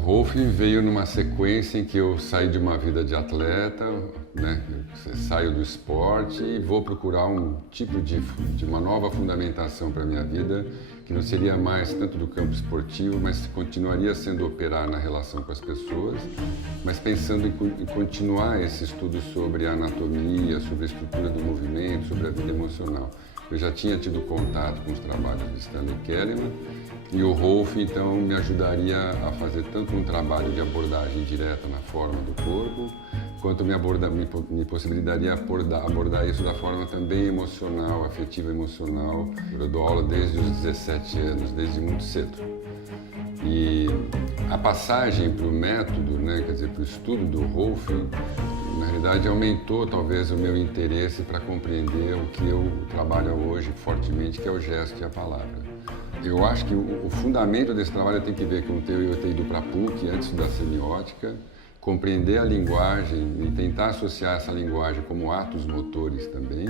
Rolf veio numa sequência em que eu saí de uma vida de atleta, né? Eu saio do esporte e vou procurar um tipo de uma nova fundamentação para a minha vida, que não seria mais tanto do campo esportivo, mas continuaria sendo operar na relação com as pessoas, mas pensando em continuar esse estudo sobre a anatomia, sobre a estrutura do movimento, sobre a vida emocional. Eu já tinha tido contato com os trabalhos de Stanley Kahneman e o Rolf, então, me ajudaria a fazer tanto um trabalho de abordagem direta na forma do corpo, quanto me possibilitaria abordar isso da forma também emocional, afetiva emocional. Eu dou aula desde os 17 anos, desde muito cedo. E a passagem para o método, né, quer dizer, para o estudo do Rolf, na realidade aumentou talvez o meu interesse para compreender o que eu trabalho hoje fortemente, que é o gesto e a palavra. Eu acho que o fundamento desse trabalho tem que ver com eu ter ido para a PUC antes da semiótica, compreender a linguagem e tentar associar essa linguagem como atos motores também.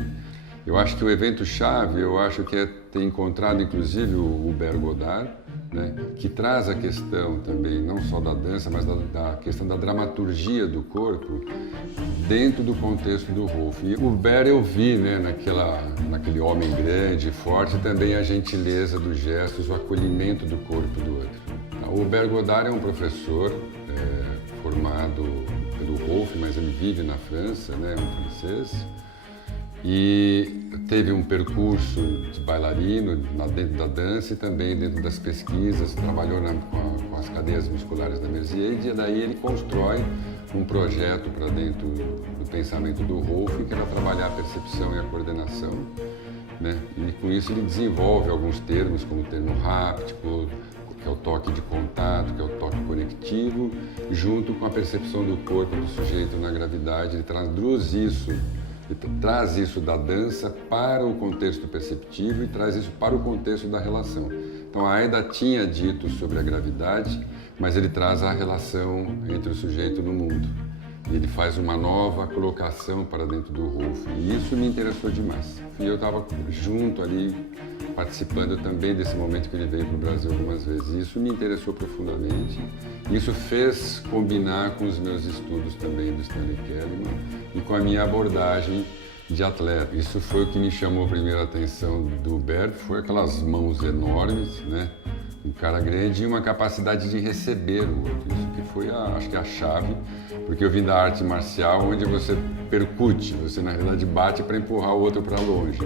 Eu acho que o evento-chave, eu acho que é ter encontrado inclusive o Hubert Godard, né, que traz a questão também, não só da dança, mas da questão da dramaturgia do corpo dentro do contexto do Rolf. E o Hubert eu vi, né, naquele homem grande, forte, também a gentileza dos gestos, o acolhimento do corpo do outro. O Hubert Godard é um professor formado pelo Rolf, mas ele vive na França, né, é um francês. E teve um percurso de bailarino dentro da dança e também dentro das pesquisas, trabalhou com as cadeias musculares da Mercier e daí ele constrói um projeto para dentro do pensamento do Rolf, que era trabalhar a percepção e a coordenação, né? E com isso ele desenvolve alguns termos, como o termo háptico, que é o toque de contato, que é o toque conectivo, junto com a percepção do corpo do sujeito na gravidade. Ele traz isso da dança para o contexto perceptivo e traz isso para o contexto da relação. Então a Aida tinha dito sobre a gravidade, mas ele traz a relação entre o sujeito no mundo. E ele faz uma nova colocação para dentro do Rolf. E isso me interessou demais. E eu estava junto ali, participando também desse momento que ele veio para o Brasil algumas vezes. E isso me interessou profundamente. Isso fez combinar com os meus estudos também do Stanley Kahneman e com a minha abordagem de atleta. Isso foi o que me chamou a primeira atenção do Hubert, foi aquelas mãos enormes, né? Um cara grande e uma capacidade de receber o outro. Isso que foi, acho que a chave, porque eu vim da arte marcial, onde você percute, você na realidade bate para empurrar o outro para longe.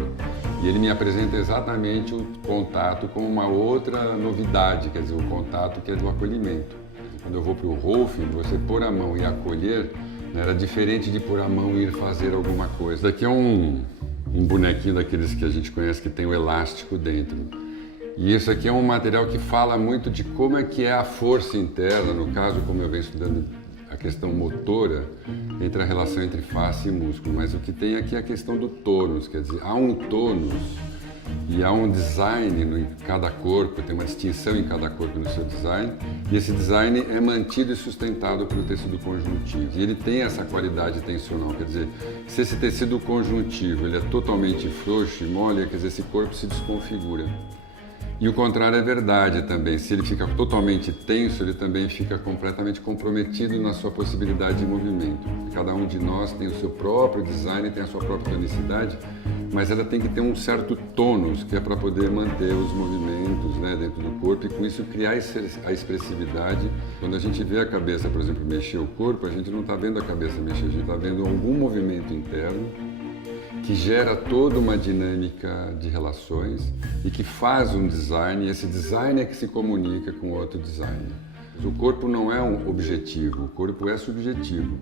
E ele me apresenta exatamente o contato com uma outra novidade, quer dizer, o contato que é do acolhimento. Quando eu vou para o Rolf, você pôr a mão e acolher, né, era diferente de pôr a mão e ir fazer alguma coisa. Isso daqui é um bonequinho daqueles que a gente conhece que tem o elástico dentro. E isso aqui é um material que fala muito de como é que é a força interna, no caso, como eu venho estudando a questão motora, entre a relação entre face e músculo. Mas o que tem aqui é a questão do tônus, quer dizer, há um tônus e há um design em cada corpo, tem uma distinção em cada corpo no seu design, e esse design é mantido e sustentado pelo tecido conjuntivo. E ele tem essa qualidade tensional, quer dizer, se esse tecido conjuntivo ele é totalmente frouxo e mole, quer dizer, esse corpo se desconfigura. E o contrário é verdade também, se ele fica totalmente tenso, ele também fica completamente comprometido na sua possibilidade de movimento. Cada um de nós tem o seu próprio design, tem a sua própria tonicidade, mas ela tem que ter um certo tônus, que é para poder manter os movimentos, né, dentro do corpo e com isso criar a expressividade. Quando a gente vê a cabeça, por exemplo, mexer o corpo, a gente não está vendo a cabeça mexer, a gente está vendo algum movimento interno que gera toda uma dinâmica de relações e que faz um design, e esse design é que se comunica com outro design. O corpo não é um objetivo, o corpo é subjetivo.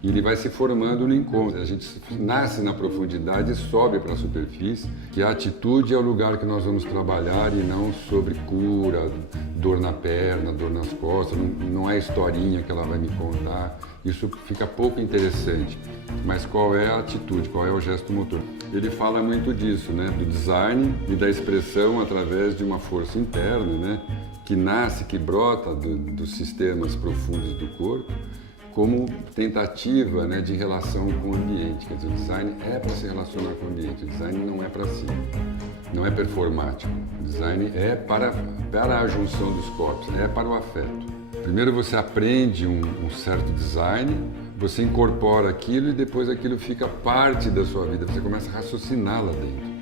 E ele vai se formando no encontro. A gente nasce na profundidade e sobe para a superfície, que a atitude é o lugar que nós vamos trabalhar e não sobre cura, dor na perna, dor nas costas, não é a historinha que ela vai me contar. Isso fica pouco interessante. Mas qual é a atitude, qual é o gesto motor? Ele fala muito disso, né? Do design e da expressão através de uma força interna, né? Que nasce, que brota dos sistemas profundos do corpo, como tentativa, né, de relação com o ambiente. Quer dizer, o design é para se relacionar com o ambiente, o design não é para si, não é performático. O design é para a junção dos corpos, é para o afeto. Primeiro você aprende um certo design, você incorpora aquilo e depois aquilo fica parte da sua vida, você começa a raciocinar lá dentro.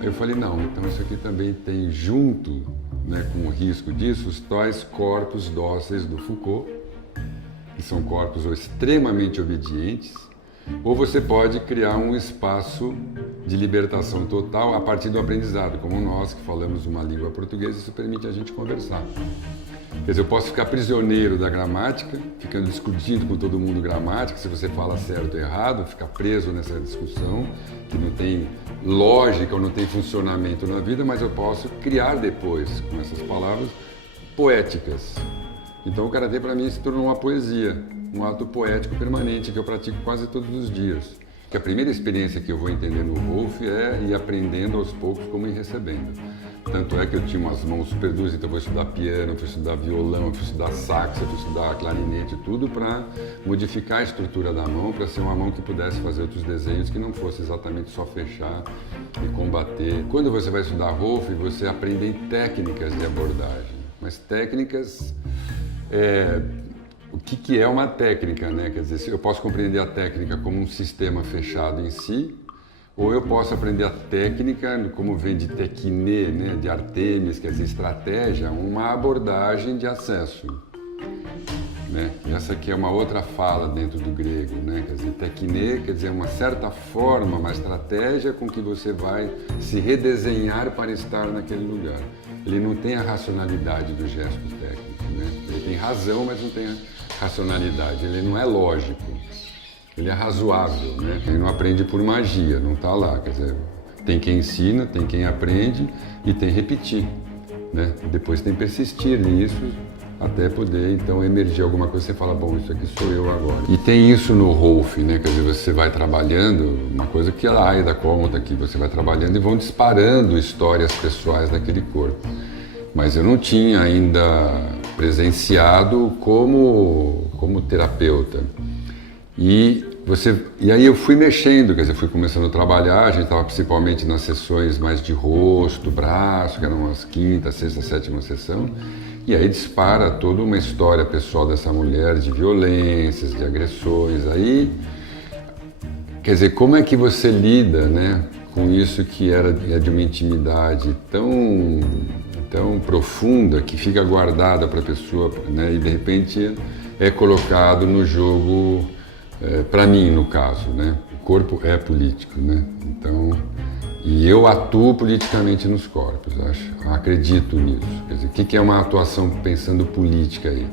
Aí eu falei, não, então isso aqui também tem junto, né, com o risco disso, os tais corpos dóceis do Foucault, que são corpos extremamente obedientes, ou você pode criar um espaço de libertação total a partir do aprendizado, como nós que falamos uma língua portuguesa, isso permite a gente conversar. Quer dizer, eu posso ficar prisioneiro da gramática, ficando discutindo com todo mundo gramática, se você fala certo ou errado, ficar preso nessa discussão, que não tem lógica ou não tem funcionamento na vida, mas eu posso criar depois, com essas palavras, poéticas. Então o Karatê para mim se tornou uma poesia, um ato poético permanente que eu pratico quase todos os dias. Que a primeira experiência que eu vou entendendo o Rolf é ir aprendendo aos poucos como ir recebendo. Tanto é que eu tinha umas mãos super duras, então eu vou estudar piano, fui estudar violão, fui estudar sax, fui estudar clarinete, tudo para modificar a estrutura da mão, para ser uma mão que pudesse fazer outros desenhos que não fosse exatamente só fechar e combater. Quando você vai estudar Rolf, você aprende em técnicas de abordagem, mas técnicas... O que é uma técnica, né? Quer dizer, eu posso compreender a técnica como um sistema fechado em si, ou eu posso aprender a técnica, como vem de tekné, né? De Artemis, quer dizer, estratégia, uma abordagem de acesso. Né? Essa aqui é uma outra fala dentro do grego, né? Quer dizer, tekné quer dizer uma certa forma, uma estratégia com que você vai se redesenhar para estar naquele lugar. Ele não tem a racionalidade do gesto técnico, né? Ele tem razão, mas não tem racionalidade. Ele não é lógico, ele é razoável, né? Ele não aprende por magia, não está lá. Quer dizer, tem quem ensina, tem quem aprende e tem repetir, né? Depois tem persistir nisso até poder então emergir alguma coisa. Você fala, bom, isso aqui sou eu agora. E tem isso no Rolf, né? Quer dizer, você vai trabalhando, uma coisa que a Aida conta aqui, você vai trabalhando e vão disparando histórias pessoais daquele corpo. Mas eu não tinha ainda presenciado como terapeuta. E aí eu fui mexendo, quer dizer, fui começando a trabalhar, a gente estava principalmente nas sessões mais de rosto, braço, que eram as quinta, sexta, sétima sessão, e aí dispara toda uma história pessoal dessa mulher, de violências, de agressões, aí, quer dizer, como é que você lida, né, com isso que é de uma intimidade tão profunda, que fica guardada para a pessoa, né, e de repente é colocado no jogo, para mim no caso, né, o corpo é político, né, então, e eu atuo politicamente nos corpos, acredito nisso. Quer dizer, o que é uma atuação pensando política aí?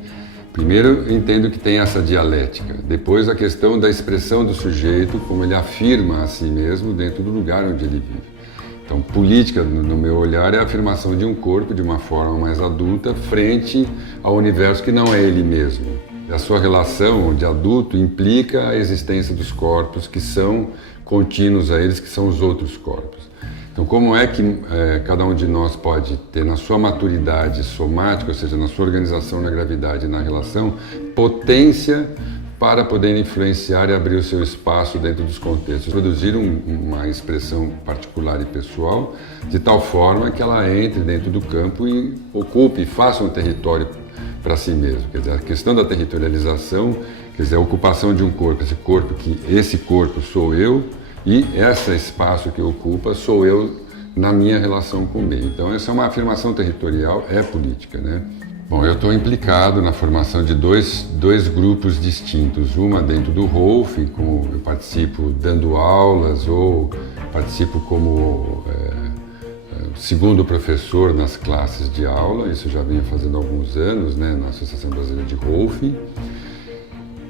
Primeiro, eu entendo que tem essa dialética, depois a questão da expressão do sujeito, como ele afirma a si mesmo dentro do lugar onde ele vive. Então, política, no meu olhar, é a afirmação de um corpo de uma forma mais adulta frente ao universo que não é ele mesmo. A sua relação de adulto implica a existência dos corpos que são contínuos a eles, que são os outros corpos. Então, como é que cada um de nós pode ter na sua maturidade somática, ou seja, na sua organização na gravidade e na relação, potência para poder influenciar e abrir o seu espaço dentro dos contextos, produzir uma expressão particular e pessoal, de tal forma que ela entre dentro do campo e ocupe, faça um território para si mesmo. Quer dizer, a questão da territorialização, quer dizer, a ocupação de um corpo, esse corpo sou eu e esse espaço que ocupa sou eu na minha relação com o meio. Então, essa é uma afirmação territorial, é política, né? Bom, eu estou implicado na formação de dois grupos distintos. Uma dentro do Rolf, como eu participo dando aulas ou participo como segundo professor nas classes de aula. Isso eu já venho fazendo há alguns anos, né, na Associação Brasileira de Rolf.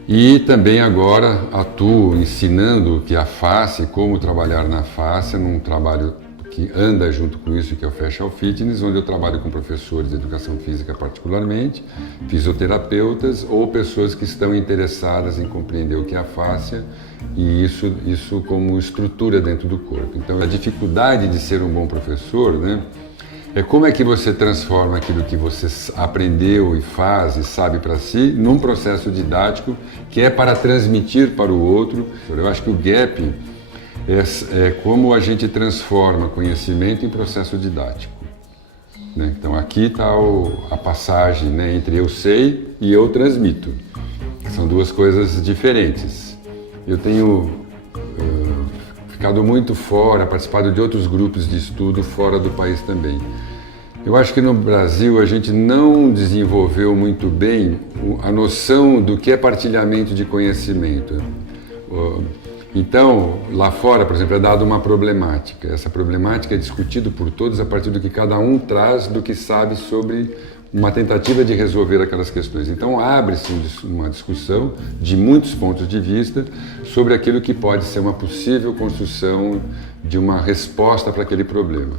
E também agora atuo ensinando o que é a face, como trabalhar na face, num trabalho que anda junto com isso, que é o Fascial Fitness, onde eu trabalho com professores de educação física particularmente, fisioterapeutas ou pessoas que estão interessadas em compreender o que é a fáscia e isso como estrutura dentro do corpo. Então, a dificuldade de ser um bom professor, né, é como é que você transforma aquilo que você aprendeu e faz e sabe para si num processo didático que é para transmitir para o outro. Eu acho que o gap é como a gente transforma conhecimento em processo didático. né? Então aqui está a passagem, né, entre eu sei e eu transmito. São duas coisas diferentes. Eu tenho ficado muito fora, participado de outros grupos de estudo fora do país também. Eu acho que no Brasil a gente não desenvolveu muito bem a noção do que é partilhamento de conhecimento. Então, lá fora, por exemplo, é dada uma problemática. Essa problemática é discutida por todos a partir do que cada um traz do que sabe sobre uma tentativa de resolver aquelas questões. Então, abre-se uma discussão de muitos pontos de vista sobre aquilo que pode ser uma possível construção de uma resposta para aquele problema.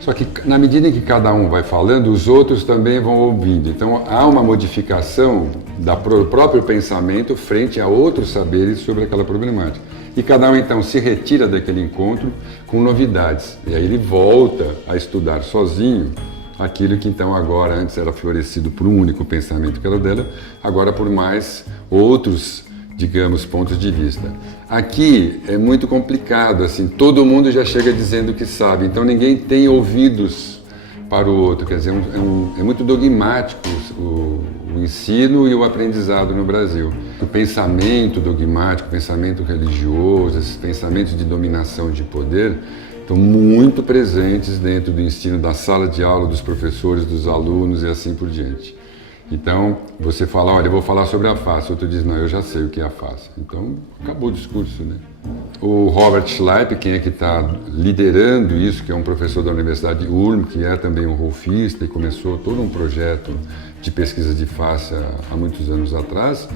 Só que, na medida em que cada um vai falando, os outros também vão ouvindo. Então, há uma modificação do próprio pensamento frente a outros saberes sobre aquela problemática. E cada um, então, se retira daquele encontro com novidades. E aí ele volta a estudar sozinho aquilo que, então, agora, antes era florescido por um único pensamento que era o dela, agora por mais outros, digamos, pontos de vista. Aqui é muito complicado, assim, todo mundo já chega dizendo que sabe, então ninguém tem ouvidos para o outro, quer dizer, é muito dogmático o ensino e o aprendizado no Brasil. O pensamento dogmático, o pensamento religioso, esses pensamentos de dominação de poder estão muito presentes dentro do ensino da sala de aula, dos professores, dos alunos e assim por diante. Então, você fala, olha, eu vou falar sobre a face, outro diz, não, eu já sei o que é a face. Então, acabou o discurso, né? O Robert Schleip, quem é que está liderando isso, que é um professor da Universidade de Ulm, que é também um rolfista e começou todo um projeto de pesquisa de face há muitos anos atrás,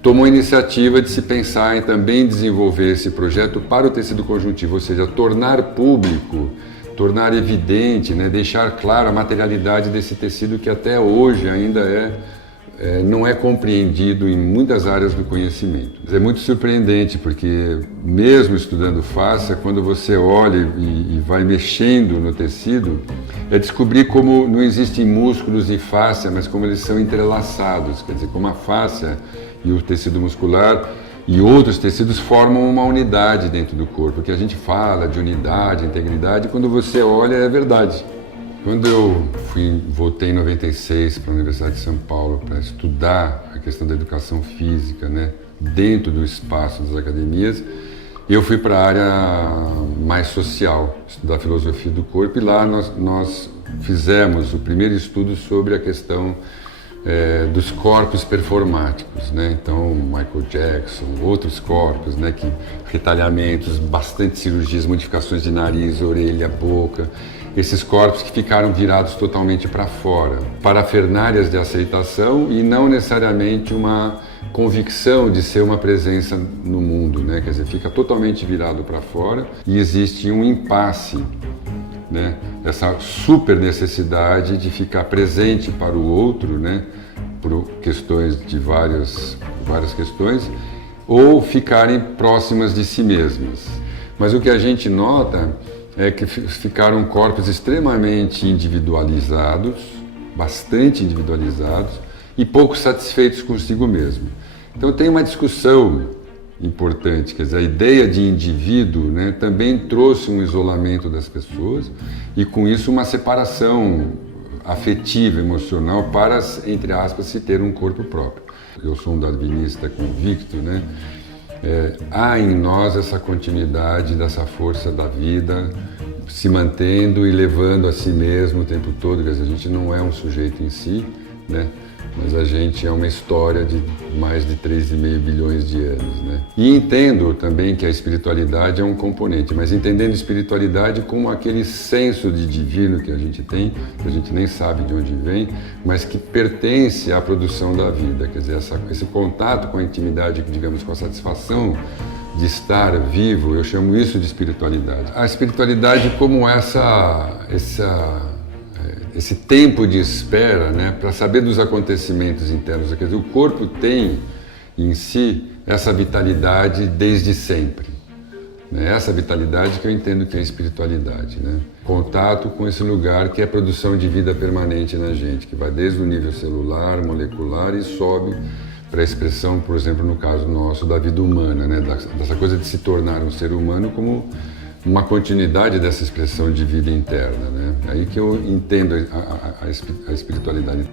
tomou a iniciativa de se pensar em também desenvolver esse projeto para o tecido conjuntivo, ou seja, tornar público, tornar evidente, né, deixar claro a materialidade desse tecido que até hoje ainda não é compreendido em muitas áreas do conhecimento. É muito surpreendente porque mesmo estudando face, quando você olha e vai mexendo no tecido, é descobrir como não existem músculos e fáscia, mas como eles são entrelaçados, quer dizer, como a fáscia e o tecido muscular e outros tecidos formam uma unidade dentro do corpo, que a gente fala de unidade, integridade, e quando você olha é verdade. Quando eu voltei em 96 para a Universidade de São Paulo para estudar a questão da educação física, né, dentro do espaço das academias, eu fui para a área mais social, estudar filosofia do corpo, e lá nós fizemos o primeiro estudo sobre a questão dos corpos performáticos, né? Então, Michael Jackson, outros corpos, né? Retalhamentos, bastante cirurgias, modificações de nariz, orelha, boca, esses corpos que ficaram virados totalmente para fora, parafernálias de aceitação e não necessariamente uma convicção de ser uma presença no mundo, né? Quer dizer, fica totalmente virado para fora e existe um impasse, né? Essa super necessidade de ficar presente para o outro, né? Por questões de várias questões, ou ficarem próximas de si mesmas. Mas o que a gente nota é que ficaram corpos extremamente individualizados, bastante individualizados e pouco satisfeitos consigo mesmo. Então tem uma discussão importante, quer dizer, a ideia de indivíduo, né, também trouxe um isolamento das pessoas e com isso uma separação afetiva, emocional para, entre aspas, se ter um corpo próprio. Eu sou um darwinista convicto, né? Há em nós essa continuidade dessa força da vida se mantendo e levando a si mesmo o tempo todo, quer dizer, a gente não é um sujeito em si, né? Mas a gente é uma história de mais de 3,5 bilhões de anos, né? E entendo também que a espiritualidade é um componente, mas entendendo a espiritualidade como aquele senso de divino que a gente tem, que a gente nem sabe de onde vem, mas que pertence à produção da vida, quer dizer, esse contato com a intimidade, digamos, com a satisfação de estar vivo, eu chamo isso de espiritualidade. A espiritualidade como esse tempo de espera, né, para saber dos acontecimentos internos. Quer dizer, o corpo tem em si essa vitalidade desde sempre. Né? Essa vitalidade que eu entendo que é a espiritualidade. Né? Contato com esse lugar que é a produção de vida permanente na gente, que vai desde o nível celular, molecular e sobe para a expressão, por exemplo, no caso nosso, da vida humana, né? Dessa coisa de se tornar um ser humano como uma continuidade dessa expressão de vida interna, né? É aí que eu entendo a espiritualidade.